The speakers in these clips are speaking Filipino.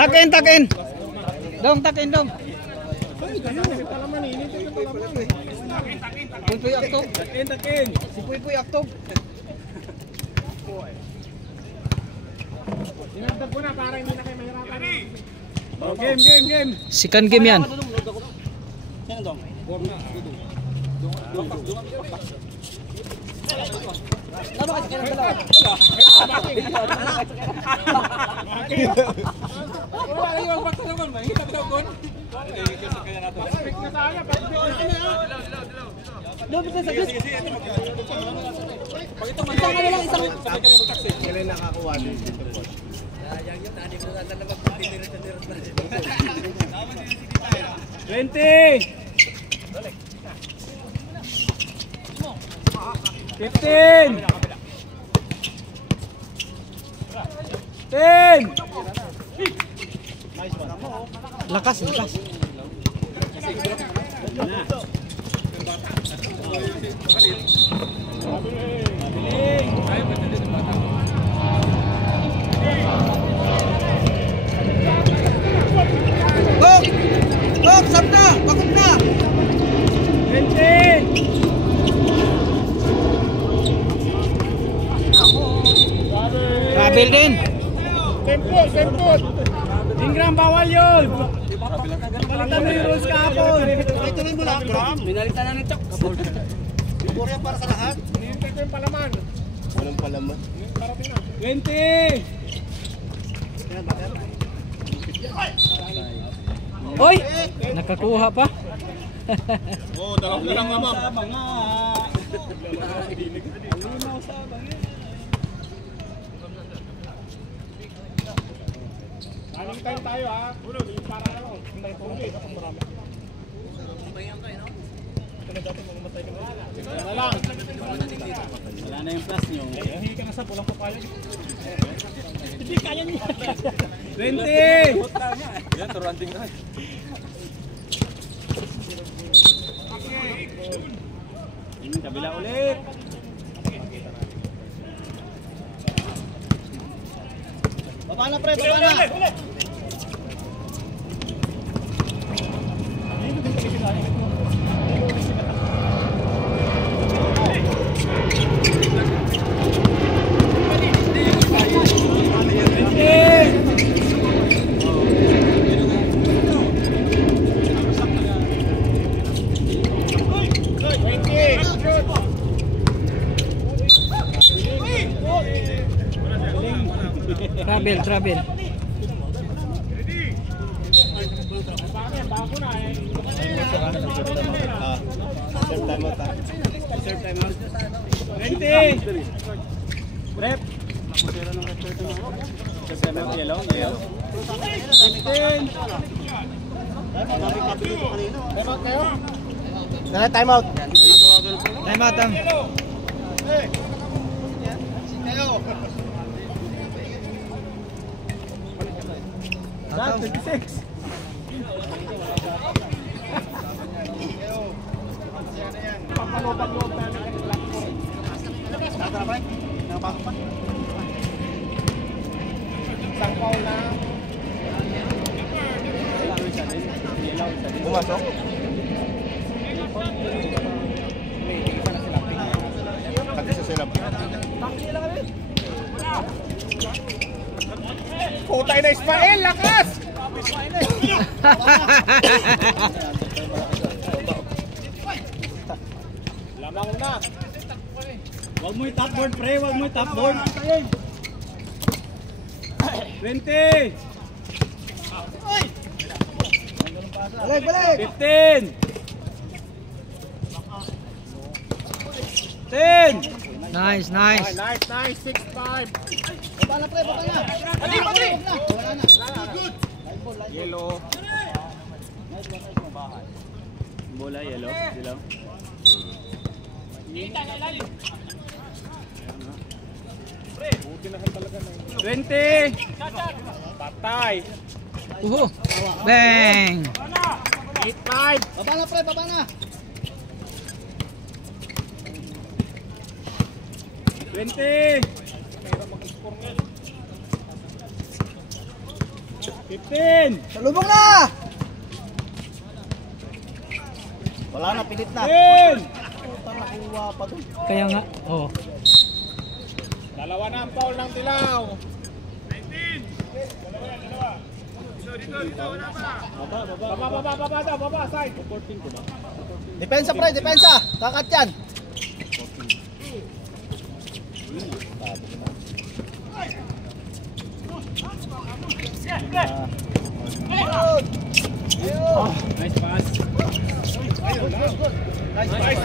Takin, takin. Dong, takin, dong. Puy-puy aktob. Takin, takin. Si Puy-puy aktob. Sinagdag ko na para hindi na kayo mahirapan. Oh, game. Second game yan. Yan dong. Lalo kasi kayo dalawa. Wala kayo ang bakta naman. Mahita bitaw kon. Pag ito man lang isang kailan nakakuha dito po. Yang yun tadi mo na talaga tinirot na. 20. 15. 10. Lakas, lakas. Gok, sabda, bakit na? 20. Travel din. Tempo. Ingram, bawal yun. Balitan mo yung rules kahapon. Ituloy mo lang. Binalitan na ni Chok. Korea para sa lahat. Hinihintay ko yung palaman. Walang palaman. 20. Hoy! Nakakuha pa. Oh, dalawang na lang naman. Linaw sa bangin. Aling tayo ha. Ulo, yung para ano. Hindi tayo tubig. Marami. Ito na dati mamatay ka na. Wala lang. Wala na yung plus nyo. Hindi ka na sa pulang papayag. Hindi kaya niya. 20! Yan, turanting na. Kabila ulit. Baba na pre, baba na. Travel. Serve time out. 20! Rep! Yellow. 15! Time out. Time out ang. That's 26! Pagkalobag-loob namin ang platform. Nagkakasama pa? Nakapasok pa? Isang foul na. Pumasok? Pati sa silap. Putay na Ismael! Lakas! Lamang na. Huwag mo i-top board, pre. Huwag mo i-top board. 20! Balik! 15! 10! Nice. Nice. 6-5. Baba na pre, baba na. Wala na. Good. Yellow. Bola, yellow. Dilaw. Kita na lalim. 20! Patay! Bang! 8-5! Baba na pre, baba na. 20! 15. Salubong na! Wala na, pilit na. 10. Putang nakuha pa doon. Kaya nga, oh. Dalawa na ang foul ng Tilaw. Baba, side. 14 ko ba? Depensa pre, depensa. Kakat yan. Nice pass. Nice pass.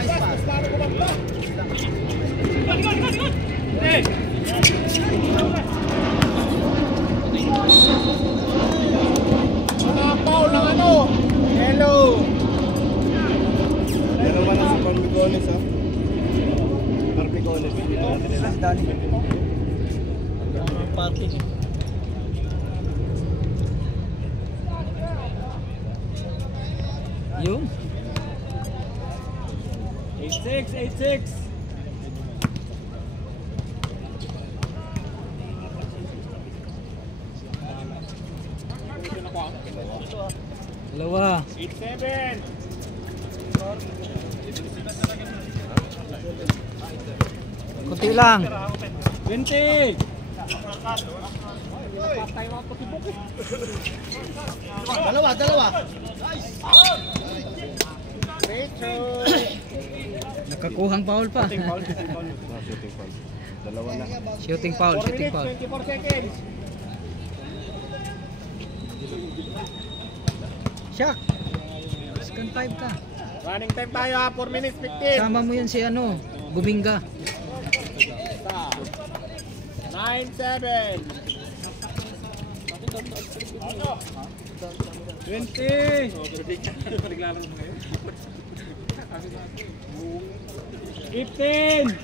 Mga foul ng ano? Hello. Dalawa na si Carmigones ha. Carmigones. Party. Yung. 8-6. Dalawa. 8-7. Kunti lang. 20. Dalawa. Nakakuhang foul pa. Shooting foul. Dalawa na. Shooting foul, 4 shooting minutes, foul. 24 seconds. Shaq. Second 5 ka. Running time tayo ha, 4 minutes 15. Sama mo yun si ano, Buminga. 9-7. 20. 15.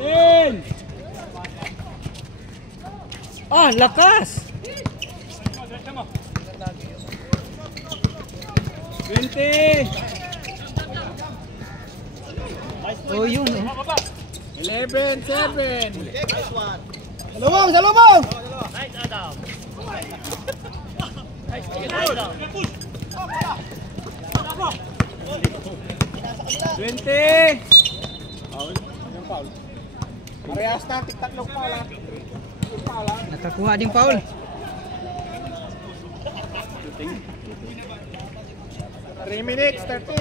10. Ah, lakas! 20. Oh, yun oh. 11-7. Salubong! 20. Foul. Parehas na, tig-tatlong foul ha. Nakakuha ding foul. 3 minutes, 13.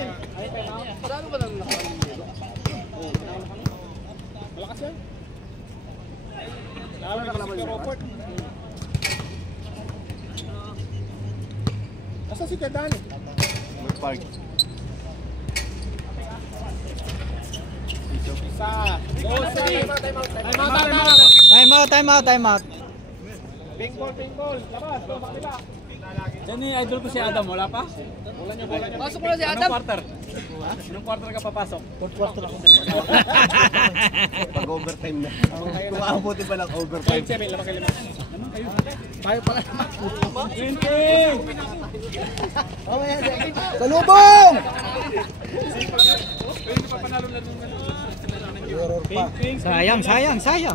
Marami ba nang nakarang? Malakas yan. Lalo na kalaban si Robert. Asa si Kadani? May park. Isa. 12. Time out. Ping ball. Labas, go sa kanila. Diyan ni idol ko si Adam, wala pa? Bola niyo. Pasok mo na si Adam. Anong quarter? Anong quarter ka papasok? Fourth quarter ako. Pag overtime na. Kung aabutin pa ng overtime. 5-7, lamang kayo. Anong kayo? Tayo pala. 20! Salubong! Sayang.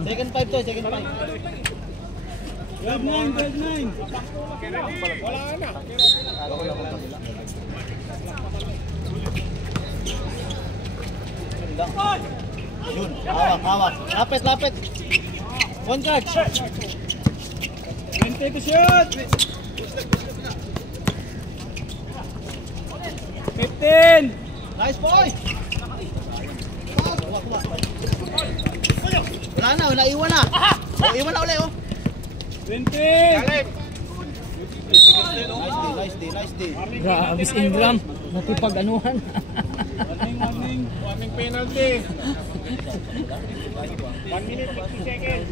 Second 5 to, second 5. 12-9. Wala na. Yun, hawak. Lapit. One card. 20 to shoot. 15. Nice boy! Wala na, naiwan na. Oh, iwan na ulit, oh. 20. Nice day. Grabe si Ingram. Nakipag-anuhan. Warning penalty. 1 minute 50 seconds.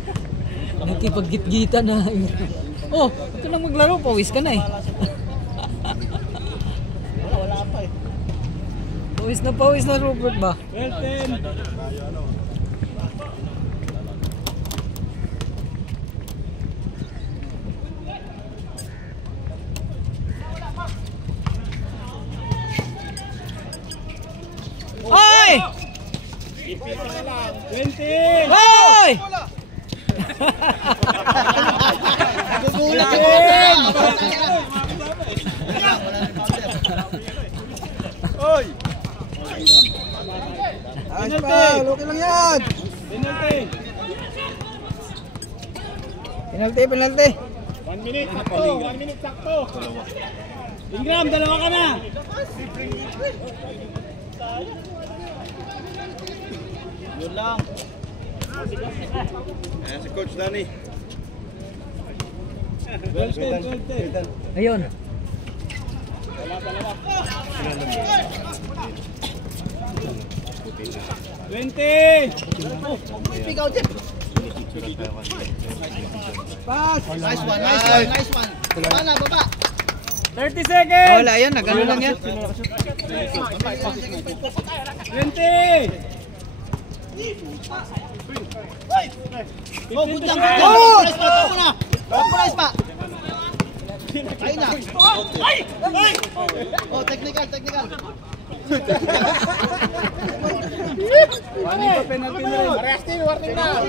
Nakipag-git-gitan na. Oh, ito lang maglaro. Pawis ka na eh. Wala pa eh. Pawis na Robert ba? 12-10. Oy! 20. Oy! Nagugulat yung Oy! Ayos pa, okay lang yan. Penalty! Penalty. 1 minute, sakto! 1 minute, sakto! Ingram, dalawa ka na! Yun lang. Ayan si Coach Danny. 12-10. Ayun. Dalawa. 20! Pigaw din. Pass. Nice one. Baba. 30 seconds! Wala yan, nagano lang yan. 20! Oh, good lang. Oh! Nice pa. Ayun na. Oh, technical. Paano pa penalty na rin? Warning na!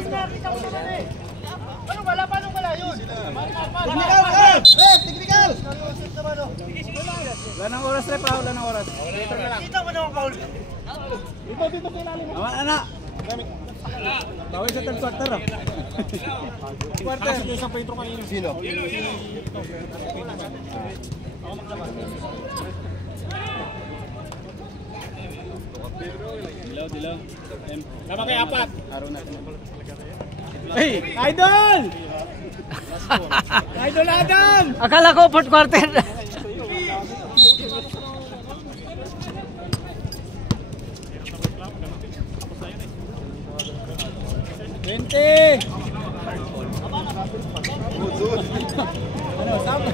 Technical. Wala nang oras, Rep, wala nang oras. Dito mo naman, Paul. Dito sa ilalim. Anak. Tawag sa third quarter. Quarter. Isang pa intro kanina. Sino? Dilaw. Tama kay apat. Hey, Idol! Idol Adam! Akala ko fourth quarter. Ano, sama?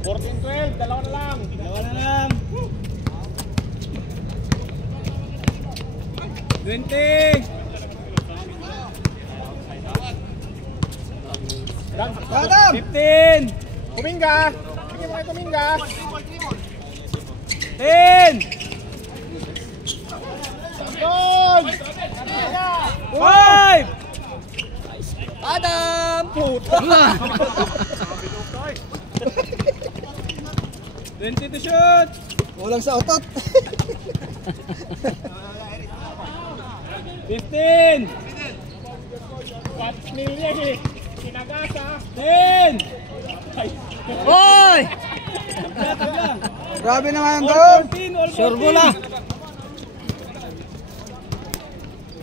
14-12, dalawa na lang. Dalawa na lang. 20. Adam! 15. Kuminga. Bigyan mo kayo kuminga. 10. Goal! 5. Adam! Puta! 20 to shoot! Kulang sa otot. 15! 4 million eh! Kinagasa! 10! Oy! Grabe naman ang All goal. 14! All 14! Sure bola.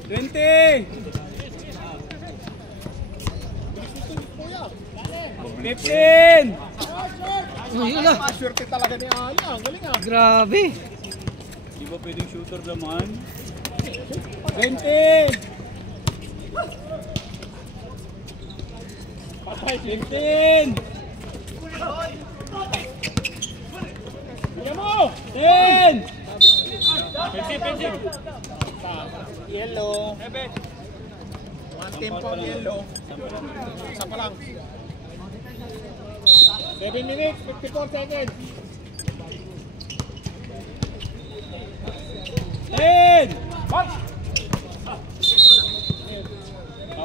20! 15! Ayun na. Swerte talaga ni Aya. Ang galing ah. Grabe. Di ba pwedeng shooter naman? 20! Patay, 15! Bigyan mo! 10! 15! Yellow. One team po yellow. Isa pa lang. 7 minutes, 54 seconds. 10!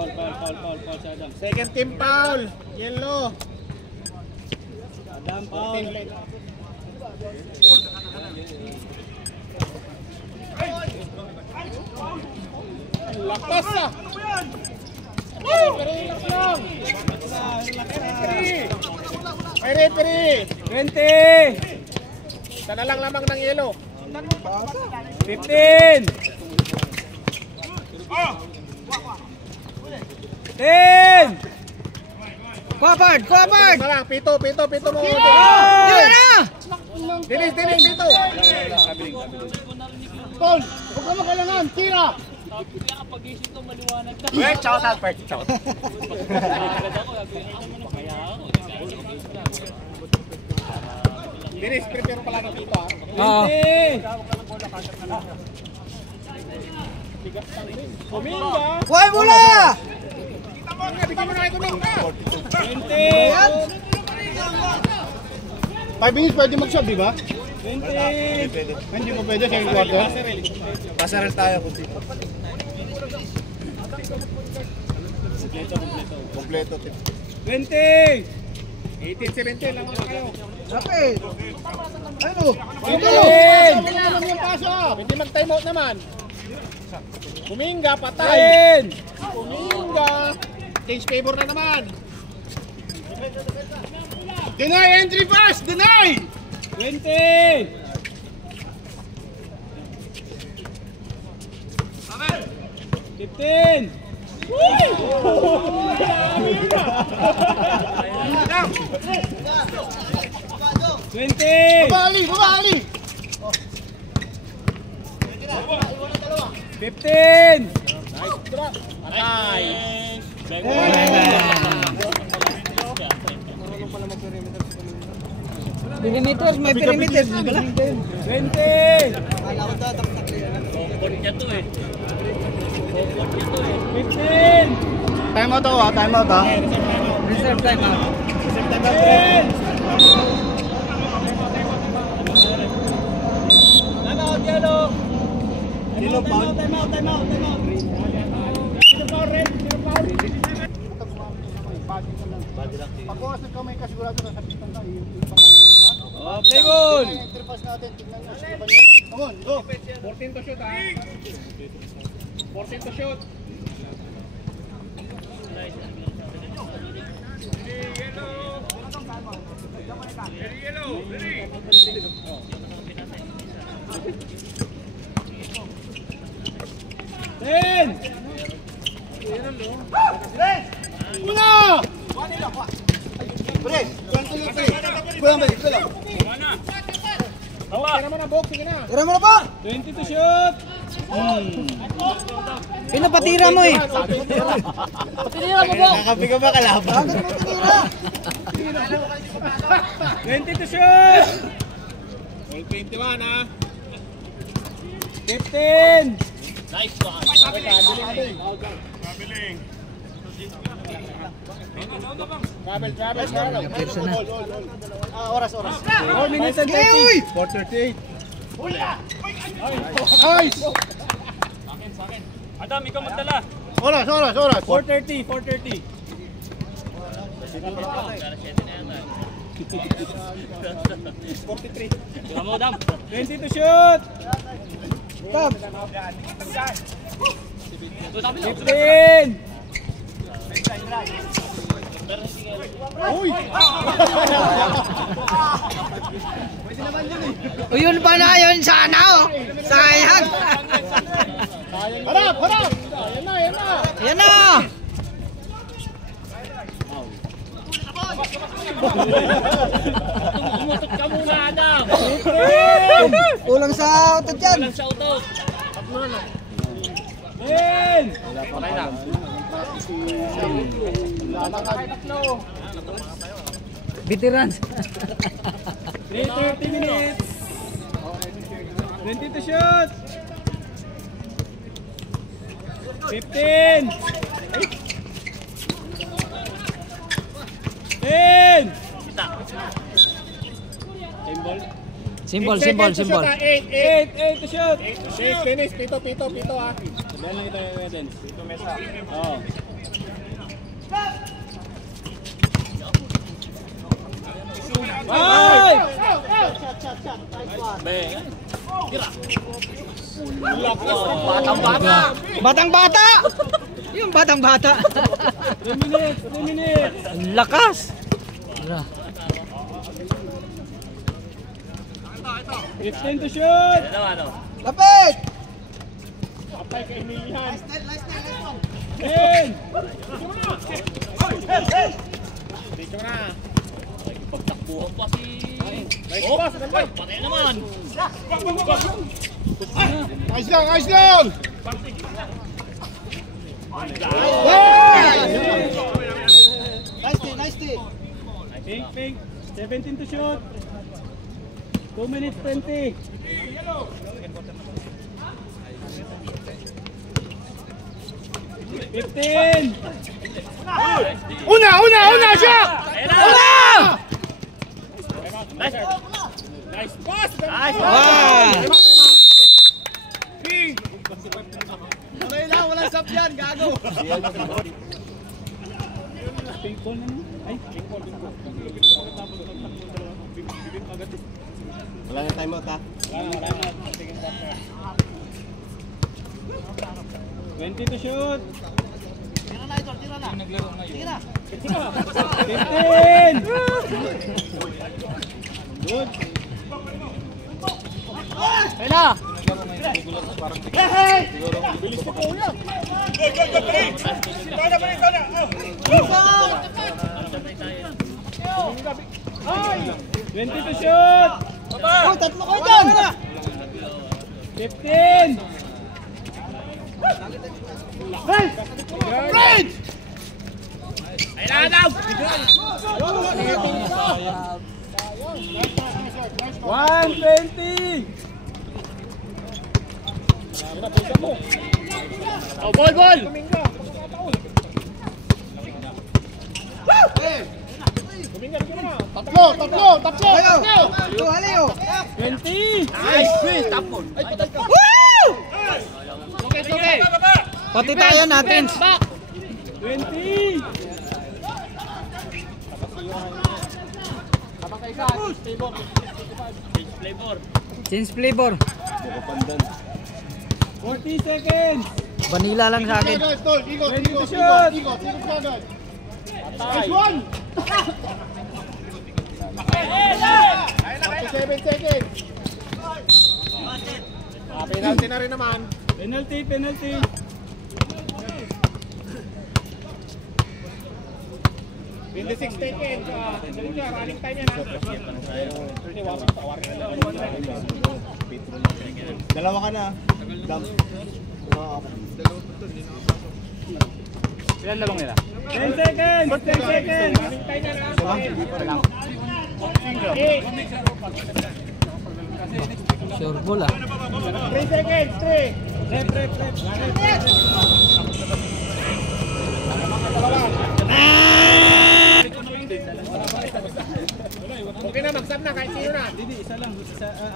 Foul sa Adam. Second team foul. Yellow. Adam foul. Lakas ah! Relax lang! May referee! 20! Isa na lang lamang ng yellow. 15! 10! Kwapard! Isa lang, pito mo. Yun na! Dinis, pito! Tol, huwag ka makailangan. Tira. Wait, shout out first. Shout. Dennis, prepare pala ng dito ah. Oo. Kuminga! Buhay mula! Kita mo nga, bigyan mo na kayo kuminga! 5 minutes pwede mag-shop, di ba? 20! Hindi mo pwede sa kwarto. Pasarel tayo kunti. Kompleto. 20! 18-17 lang muna kayo. Lapit! Ano? Naman yung paso! Hindi mag-time out naman. Kuminga, patay! Kuminga! Change favor na naman. Deny entry pass! Deny! 20! 15! Bumali! Bumali! 15! Nice drop! Patay! Perimeters, may perimeters. 20! Comfort niya to eh. 15! Time out ako ha, time out ha. Reserve time out. 10! Kilo pound. Time out! Sino foul, Red? Sino foul? Pagkukas ng kamay ka sigurado na sa pistan ka. Oh, play ball! Entry pass natin, tignan nyo. Come on, go! 14 to shoot ha. 14 to shoot. Ten! Una! Break! Kulang ba? Kulang. Tira mo na, Bok. Sige na. Tira mo na pa! 20 to shoot. Pinapatira mo eh. Kakapi ka ba kalaban? Agad mo tinira! 20 to shoot. All 21 ha. 15. Nice one. Travel. Oras. 4 minutes and 30. 4:38. Nice. Adam, ikaw magdala. Oras. 4:30. Tira mo, Adam. 20 to shoot. Stop! 15. O yun pa na yun sana oh. Sayang. Harap. Yan na. Yan na. Umutot ka muna, Adam. Kulang sa auto dyan! Walang shoutout. 10. Veterans. 30 minutes. 20 to shoot. 15. 10. Symbol. 8 to shoot. 6 finish. Pito ah. Dahil lang ito yung Pito mesa. Oo. Ay! Batang-bata. Yung batang-bata. 3 minutes. Ang lakas. Tara. 15 to shoot. Ano, ano? Lapit! Apay kay Emilian. 10. Dito na. Pagtakbuhan pa si... Nice Oh, pass. ay, patay naman. Ayos lang! Nice day! Pink. 17 to shoot. 2 minutes 20. 15. Una siya! Nice! Nice! Nice! Wow! Okay lang, walang sap yan, gago. Ping ball na naman. Ay, Wala na timeout ha. 20 to shoot. Tira na, Idol, tira na. Tira. 15. Good. Kaya Bilis ko kuya. 20 to shoot. Oh, tatlo kayo dyan. 15. Right! Kailangan daw! 120. Oh, ball, ball! Tatlo. Halayo. 20. Nice! Top ball! Okay, okay! pati tayo natin. 20. Flavor! Change flavor. 40 seconds. Vanilla lang sa akin. Ready to shoot. Nice one. 7 seconds. Penalty na rin naman. Penalty, penalty. In the 6 seconds. Running time yan ha. Dalawa ka na. Ilan lalong nila? 10 seconds. 10 seconds. Running time yan ha. Sure ball ah. 3 seconds. 3. Rep. Okay na, mag-sub na kahit sino na. Hindi, isa lang.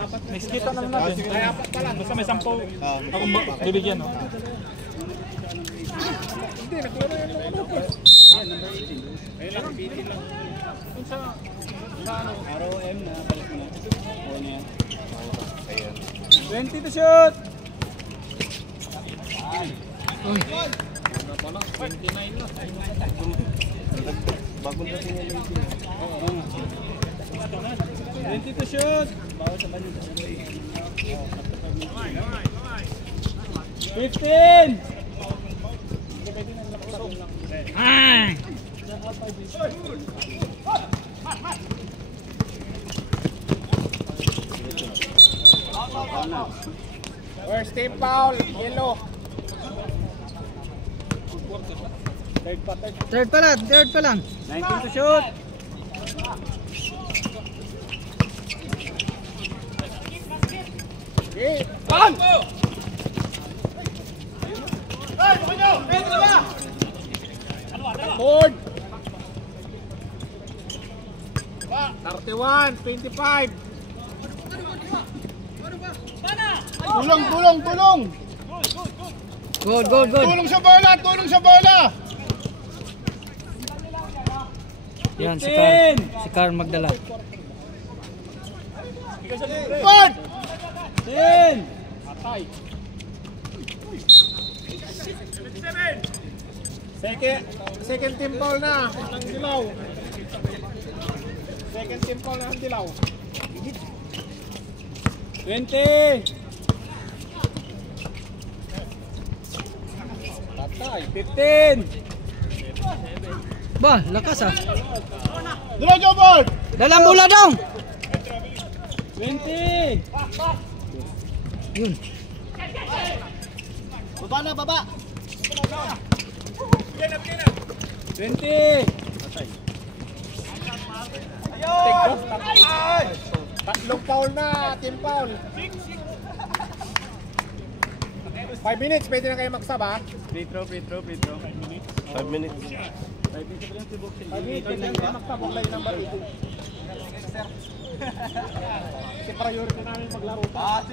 Apat. Next kita na lang natin. Ay, apat pa lang. Basta may 10. Ako bibigyan, no? Hindi, naglaro yan ng ano. Ayan, number 18. Ayun lang, bitin lang. ROM na balik mo na. Oo na yan. 20 to shoot. Bagong dating yung late. 20 to shoot. 15. Ay! First team foul, yellow. Third pa lang. 19 to shoot. Okay, bang! Board. 31, 25. Tulong! Goal. Tulong sa bola! Yan, si 10. Carl magdala. Board! 10. Second team foul na ng Dilaw. Second team foul na ng Dilaw. 20. Patay. 15. Ba, lakas ah. Dilaw, Joe Board! Dalang bola dong. 20. Yun. Baba! 20. Tatlong foul na, team foul. 5 minutes, pwede na kayo magsab ha? Free throw. 5 minutes. 5 minutes, pwede na kayo magsab, huwag lang yung number 18. Kasi priority namin maglaro pa.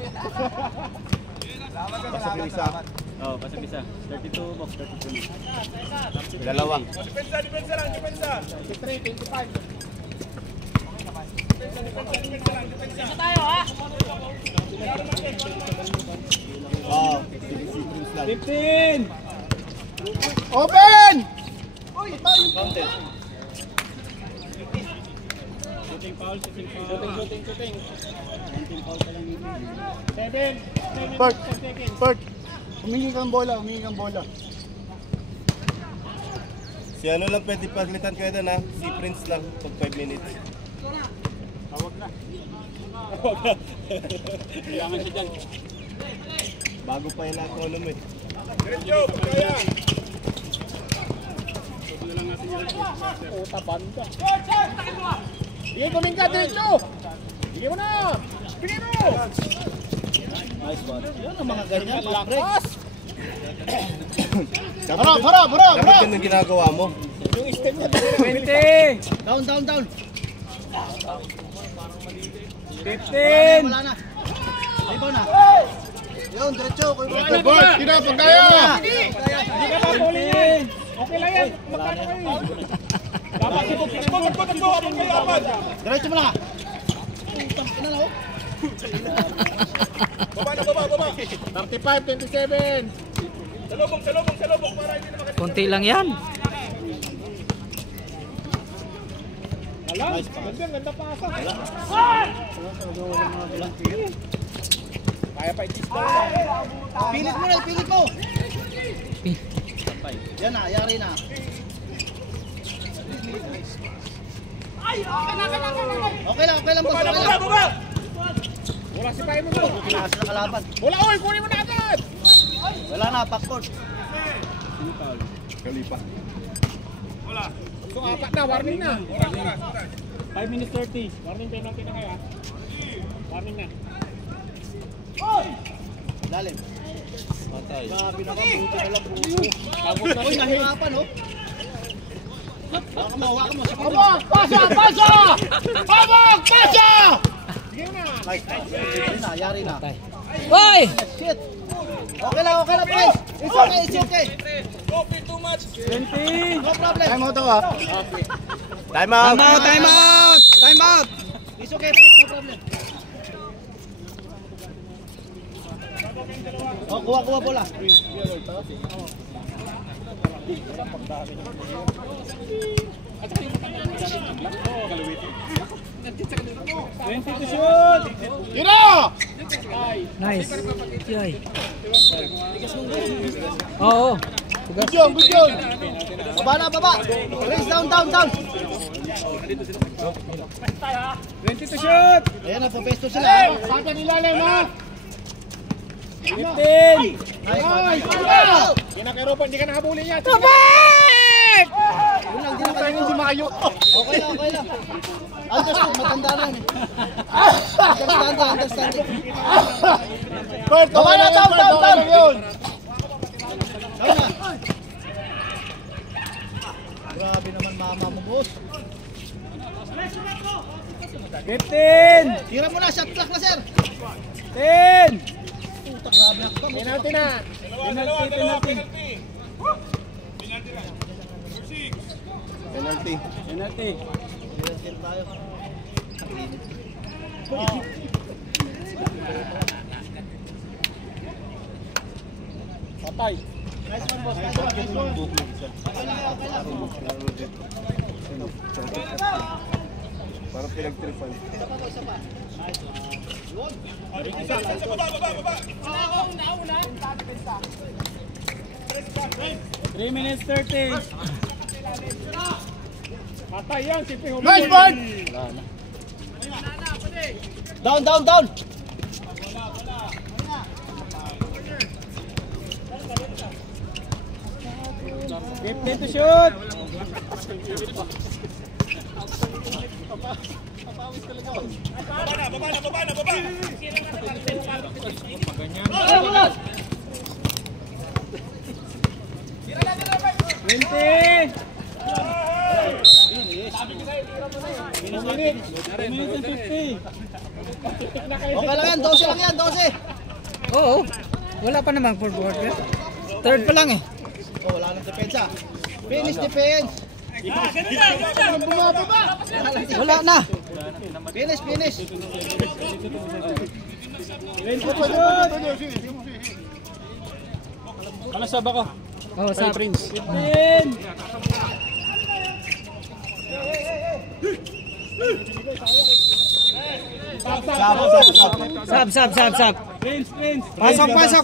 Pasok yung isa. Oh, pasok isa. 32 box, 32. Dalawa. Depensa lang. 23, 25. Oh, 15! Open! Shooting foul. Shooting. 7 Bert, humingi kang bola. si ano lang pwede paglitan kayo doon ha? Si Prince lang pag 5 minutes. Kailangan siya dyan. Bago pa yung na-column eh. Puta banda. Bigay ko min ka diretso. Bigay mo na. Bigay mo. Yan ang mga ganyan, fast break. Dapat yun ang ginagawa mo. Yung step niya 20. Down. 15. Wala na. Ibo na. Yun, diretso. Bert, kina pag kaya. Hindi ka pa pulingin. Okay lang yan. Magkano kayo? Dapat si Bukit. Diretso mo na. Utang ina na, oh. Baba. 35, 27. Salubong para hindi na makita. Konti lang yan. Alam, ganda pasa. Kaya pa i-cheese ball. Pilit mo. Yan na, yari na. Okay lang, boss. Baba. Wala si Paimo mo. Kinakas na kalaban. Wala, oy, kunin mo na agad. Wala na, backcourt. Kalipa. So, apat na, warning na. 5 minutes 30. Warning penalty na kaya. Warning na. Lalim. Patay. Pinakabuti na lang po. Pagod na Uy, siya. nahirapan, oh. Hawakan mo. Abang! Pasa! Sige na. Yari na. Hoy! Shit. Okay lang, Prince. It's okay. 20. No problem. Time out ha? Time out! It's okay, Prince. No problem. Oh, kuha bola. 20 to shoot. Nice. Yay. Oo. Good yun. Baba. Raise down. 20 to shoot. Ayan na, papesto sila. Saka nilalim ha. 15. Nice. Kinakairopan, hindi ka nakabuling yan. Yun lang, di na kayo. Hindi makayo. Okay lang. Understand, matanda na yun. Understand. Bert, okay na, down. Down na. Grabe naman mama mo, boss. 15. Tira mo na, shot clock na, sir. 10. Puta, grabe ako. Penalty na. Penalty. Penalty. Penalty tayo. Patay. Nice one, boss. Nice one. Okay lang. Parang pinag-tripan. Isa pa. 3 minutes 30. Patay yan, simple huli. Nice one! Down. 15 to shoot. Okay lang yan, 12 lang yan, 12. Oo. Wala pa namang fourth quarter. Third pa lang eh. Oh, wala nang depensa. Finish defense. Bumababa. Wala na. Finish, finish. Ano sab ako? Oh, sa Prince. Sab.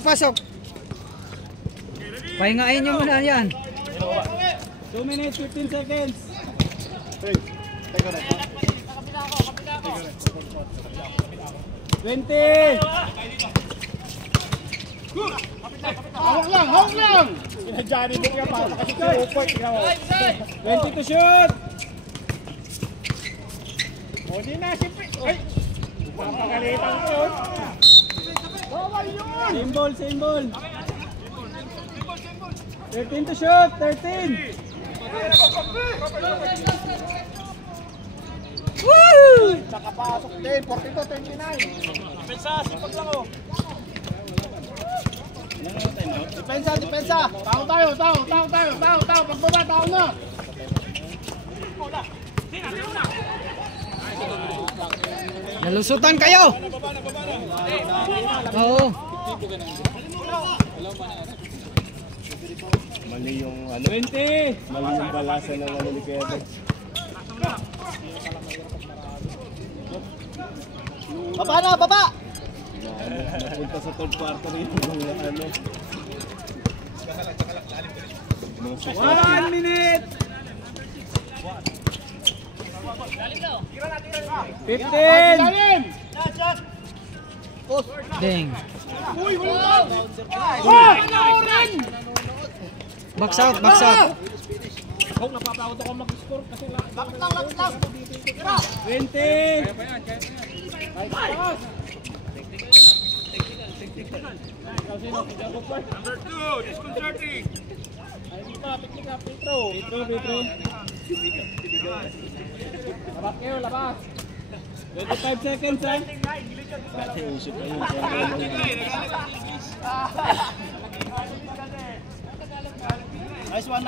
Pasok. Pahingain nyo muna yan. 2 minutes, 15 seconds. Hawak lang! Sinadjani mo kaya pa, kasi 2 point. 20 to shoot! O di na, siyempre. Ay! Papagalitan ko yun. Same ball. 13 to shoot, 13! Woo! Nakapasok din, 42-29. Depensa, sipag lang o. Depensa. Tao tayo. Pagbaba, tao na. Nalusutan kayo. Oo. Mali yung ano, 20. mali yung balasa ng ano ni Kevin. Baba. Napunta sa third quarter yung ano. 1 minute. 15. Ding. Box out. Kung napapagod ako mag-score kasi lang. 20. Number 2, disconcerting. Petro. Labas. 25 seconds, ha? Nice one.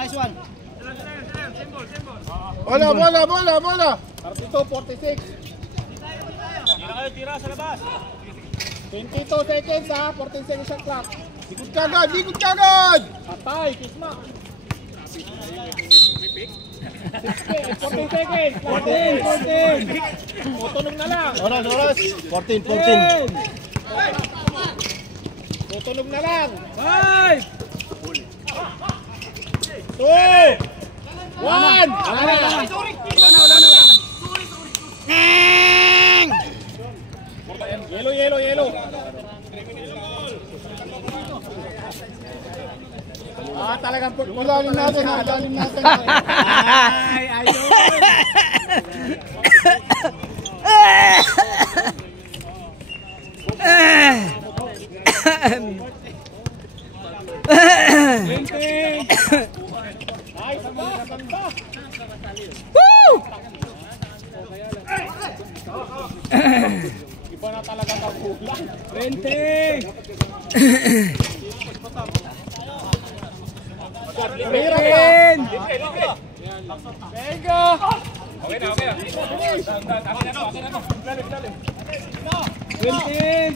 Bola. 32-46. Tira sa labas. 22 seconds, ha? 14 seconds ang clock. Likod kagad! Patay, kisma. 14 seconds. 14. Tutunog na lang. Oras. 14. Tutunog na lang. 5 2 1. Wala na. Yellow. Talagang malalim natin. Ay, ayun. Iba na talaga ang kulang. 20. Venga. Okay na. 20.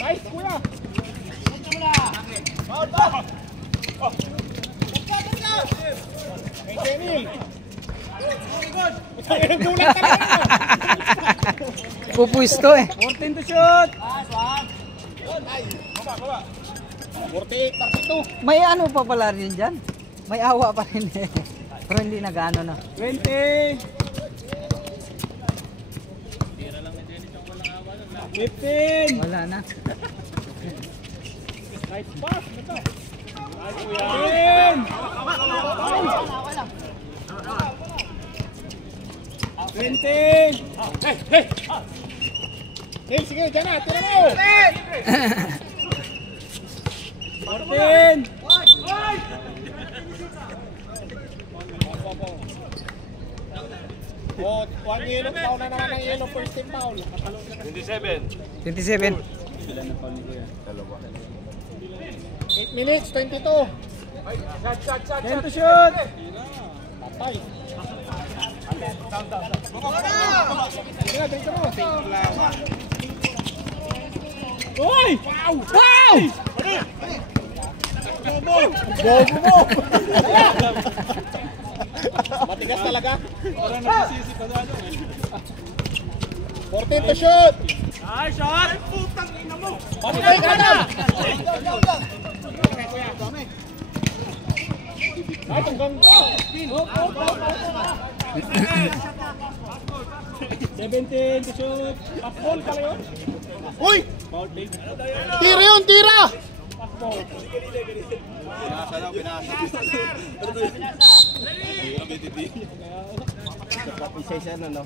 Nice, kuya. Pupwisto eh. 14 to shoot. 48, 32. May ano pa pala rin dyan? May awa pa rin eh. Pero hindi nag-ano na. 20. 15. Wala na. Nice pass. Neil, sige, dyan na, tira mo! 14! Oh, 1 yellow foul na naman ang yellow first team foul. 27. 27. 8 minutes, 22. Game to shoot! Patay. Sige, dito mo. Uy! Wow! Bobo mo! Matigas talaga. 14 to shoot! Ay, shot! Putang ina mo! Patay ka na! Ay, tunggang ko! 17 to shoot! Pasball pala yun? Uy! Tira yun, tira! Pinasa daw, pinasa. Isa-isa na, no?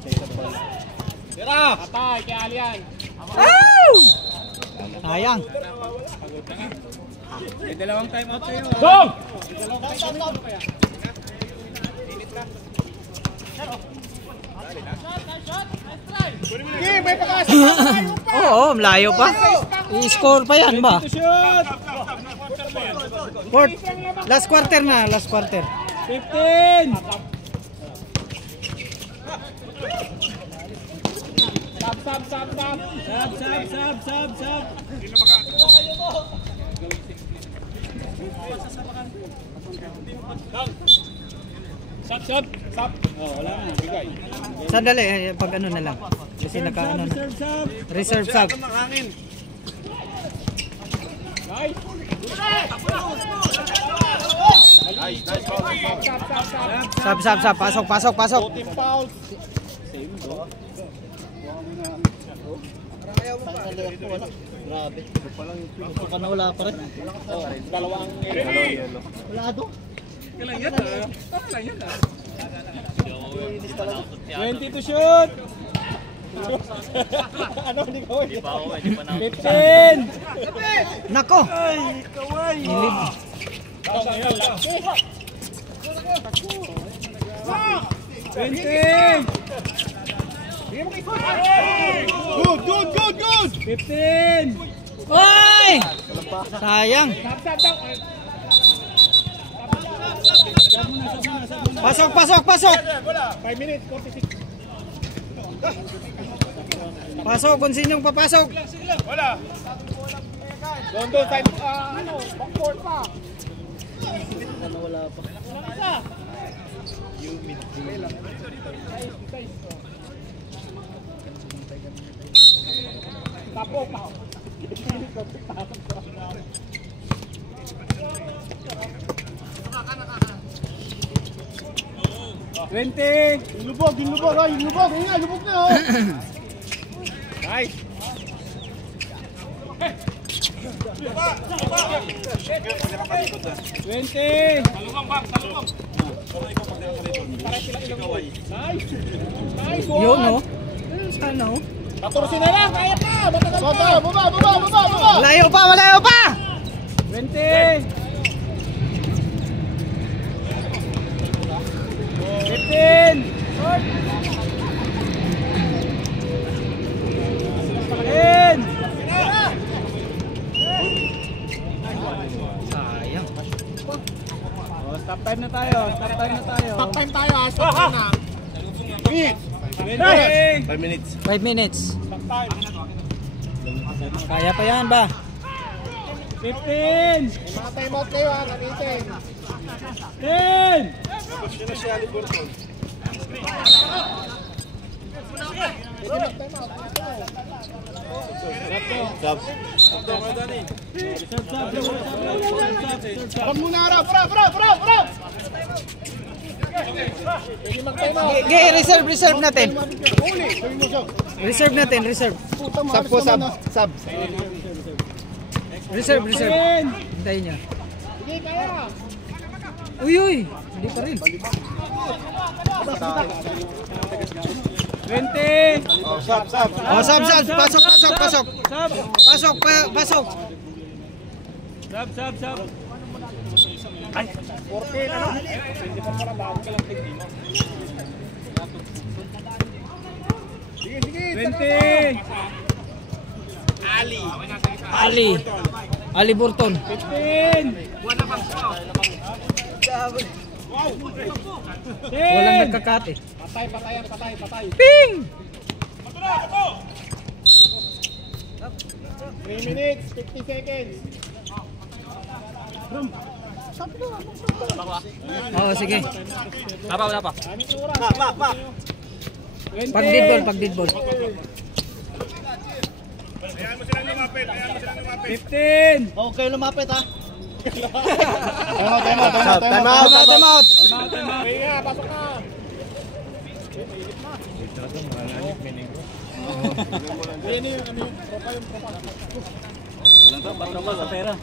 Isa-isa pa. Tira! Patay, kay Alian. Sayang. May dalawang time out sa'yo. Go! Sige, may pag-asa. Oo, malayo pa. I-score pa yan ba? Shoot! Last quarter na, last quarter. 15! Sab! Sab! Oh, wala na, bigay. Sandali, pag ano na lang. Kasi naka ano na. Sab! Reserve sub. Nice! Sub. Pasok. Team fouls. Grabe. Baka na wala pa rin. Dalawang Wala do. 20 to shoot! Ano, hindi ko eh. 15! Nako. Hilib. 20! Good! 15! Oy! Sayang. Pasok. 5 minutes, 46. Pasok kung sinong papasok. Doon, time, backcourt pa. Wala pa. Tapok pa. 20! Lubog! Ay, lubog! Nga, lubog na, oh! Nice! Nice! Yun, no? Sana, oh. 14 na lang! Kaya pa! Matagal pa! Baba! Malayo pa! 20! 15! Pakain! Sayang. Stop time na tayo. Stop time tayo. Stop time na. 20! 5 minutes. 5 minutes. Stop time. Kaya pa yan ba? 15! Mga time out kayo ha, kamitin. 10! Sab. Huwag muna harap! Harap! Pwede mag-time out. Reserve natin. Uli! Sabi mo siya. Reserve. Sab ko, sab. Reserve. 10! Hintayin niya. Sige, kaya. Uy, uy. Hindi pa rin. 20. Oh, sab. Pasok. Pasok. Sab. 14, ano? 24 para bago ka lang tigdino. Sige. 20. Ali Burton. 15. Walang nagkakate. Patay. Ping! 3 minutes, 50 seconds. Oo, sige. Wala pa. Pag dead ball. 15. Oh, kayo lumapit ha. Time out. Kaya, pasok na. Ayun yung tropa. Patrong sa pera.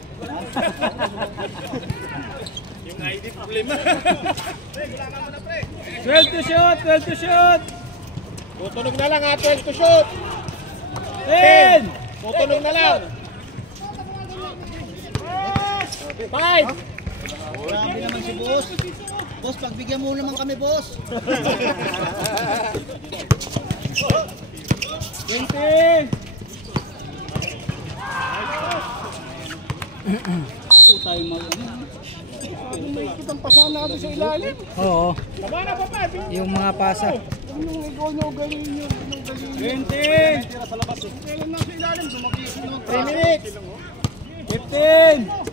Yung ID problema. 12 to shoot. Tutunog na lang ha, 12 to shoot. 10. Tutunog na lang. 5. Grabe naman si boss. Boss, pagbigyan mo naman kami, boss. 20. Kitang pasahan natin sa ilalim. Oo. Tama na pa. Yung mga pasa. Yung ikaw nyo galing nyo. 20. Kailan na sa ilalim. 3 minutes. 15.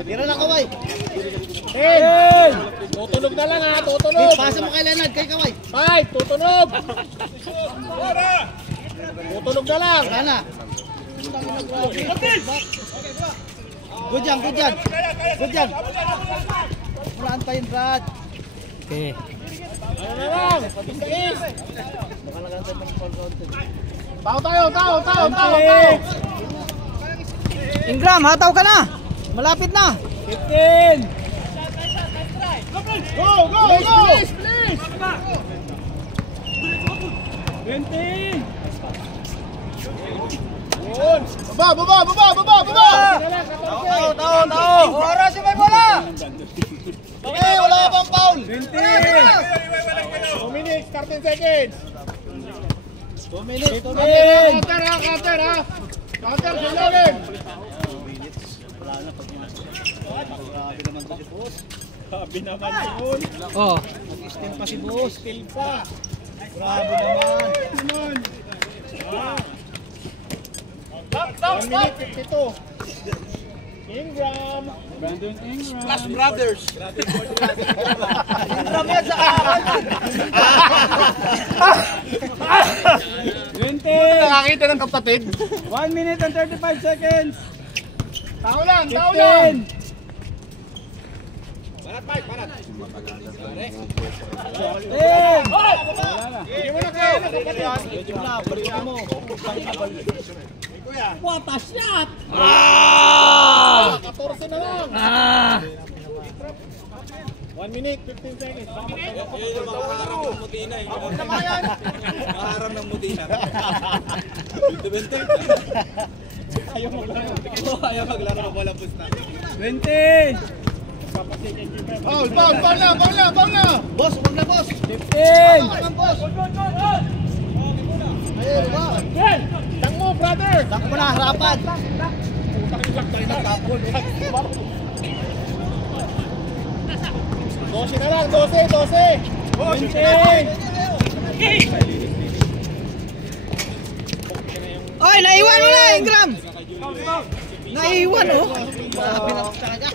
Tira na kaway. 10. Tutunog na lang ha. Tutunog. Pasa mo kay Leonard, kay kaway. 5. Tutunog. Tutunog na lang. Wala na. Good yan. Walaan pa yun, Brad. Okay. Ano na lang. Pagkis. Tao. Ingram, hataw ka na. Malapit na. 15. Go. Please. 20. Yun. Baba. Tao. Oras yung may bola. Okay, wala ka pang foul. 20. 2 minutes, 13 seconds. 2 minutes. Counter ha. Counter sa ilalim. Sabi naman yun. Oh. Nag-steal pa si boss. Still pa. Grabe naman. 1 minute 52. Ingram. Brandon Ingram. Clash Brothers. Ingram yan sa kawan. 20. Nakakita ng kapatid. 1 minute and 35 seconds. Tao lang. 15. Hindi mo na kaya kapatid. Balikan mo. What a shot! 14 na lang. 1 minute, 15 seconds. Nakaharap ng mutina. Ayaw maglaro ng bola pusta. 20. Foul na. Boss, wag na, boss. 15. Wag boss. Ayun, ba? Tang mo, brother. Dako mo na, harapan. Dose na lang, 12. 20. Oy, naiwan mo na, Ingram! Naiwan, oh! Grabe na talaga.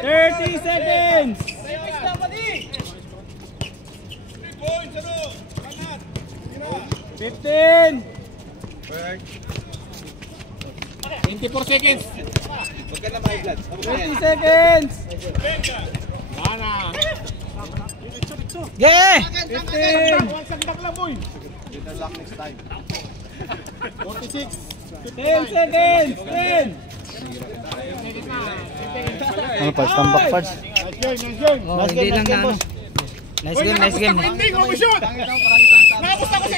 30 seconds. 15. 24 seconds. 20 seconds. Yeah! 15. 46. 10 seconds! 10! Ano pa? Tambak parts. Oh, hindi lang na ano. Nice game, nice game. Hindi ko shoot. Nakapos ako sa